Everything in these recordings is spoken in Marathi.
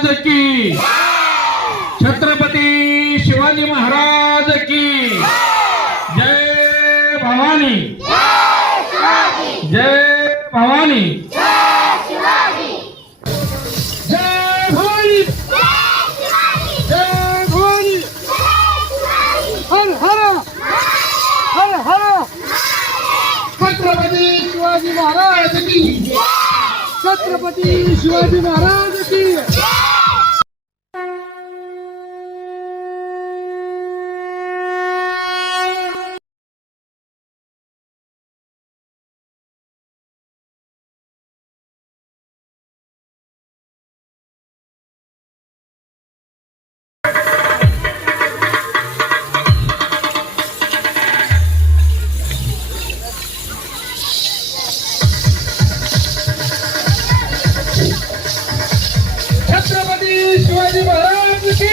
महाराज की, छत्रपती शिवाजी महाराज की जय भवानी, जय भवानी, जय भवानी, जय भवानी, हर हर हर हर छत्रपती शिवाजी महाराज की, छत्रपती शिवाजी महाराज की। छत्रपती शिवाजी महाराज की।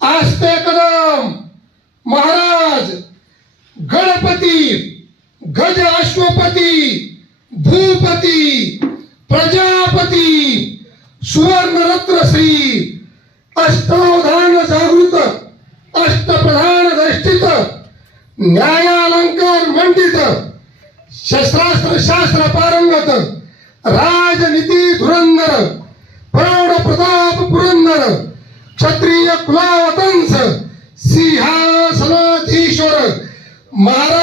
आस्ते कदम महाराज गणपती गज अश्वपती भूपती प्रजापती सुवर्ण रत्न श्री अष्टावधान जागृत अष्टप्रधान दष्टित न्यायालंकार मंडित शस्त्रास्त्र शास्त्र पारंगत राजनीती धुरंधर प्रौढ प्रताप पुरंदर क्षत्रिय कुलावतंस सिंहासनाधीश्वर महाराज